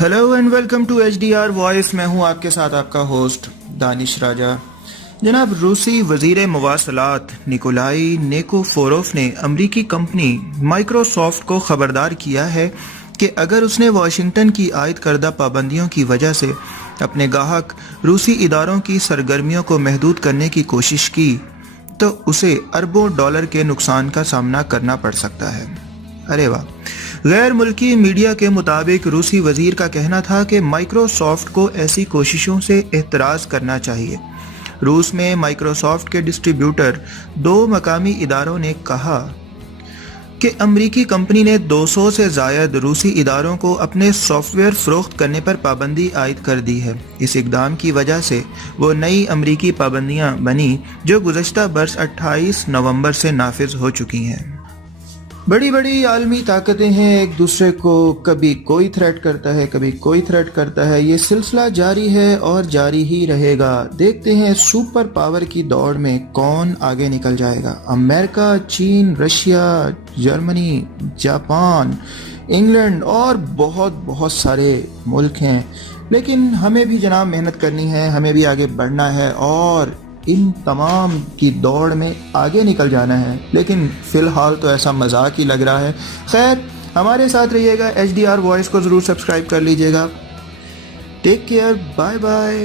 Hello and welcome to HDR voice. मैं हूं आपके साथ आपका होस्ट दानिश राजा। जनाब, रूसी वजीर मवासलात निकोलाई नेकोफोरोफ ने अमरीकी कंपनी माइक्रोसॉफ्ट को खबरदार किया है कि अगर उसने वाशिंगटन की आयद करदा पाबंदियों की वजह से अपने गाहक रूसी इदारों की सरगर्मियों को महदूद करने की कोशिश की तो उसे अरबों डॉलर के नुकसान का सामना करना पड़ सकता है। अरे वाह। गैर मुल्की मीडिया के मुताबिक रूसी वजीर का कहना था कि माइक्रोसॉफ्ट को ऐसी कोशिशों से एहतराज करना चाहिए। रूस में माइक्रोसॉफ्ट के डिस्ट्रीब्यूटर दो मकामी इदारों ने कहा कि अमरीकी कंपनी ने 200 से ज़ायद रूसी इदारों को अपने सॉफ्टवेयर फ़रोख्त करने पर पाबंदी आयद कर दी है। इस इक़दाम की वजह से वो नई अमरीकी पाबंदियां बनी जो गुज़श्ता बरस 28 नवंबर से नाफिज हो चुकी हैं। बड़ी बड़ी आलमी ताकतें हैं, एक दूसरे को कभी कोई थ्रेट करता है, कभी कोई थ्रेट करता है। ये सिलसिला जारी है और जारी ही रहेगा। देखते हैं सुपर पावर की दौड़ में कौन आगे निकल जाएगा। अमेरिका, चीन, रशिया, जर्मनी, जापान, इंग्लैंड और बहुत सारे मुल्क हैं। लेकिन हमें भी जनाब मेहनत करनी है, हमें भी आगे बढ़ना है और इन तमाम की दौड़ में आगे निकल जाना है। लेकिन फ़िलहाल तो ऐसा मजाक ही लग रहा है। खैर, हमारे साथ रहिएगा। HDR वॉइस को ज़रूर सब्सक्राइब कर लीजिएगा। Take care, bye bye.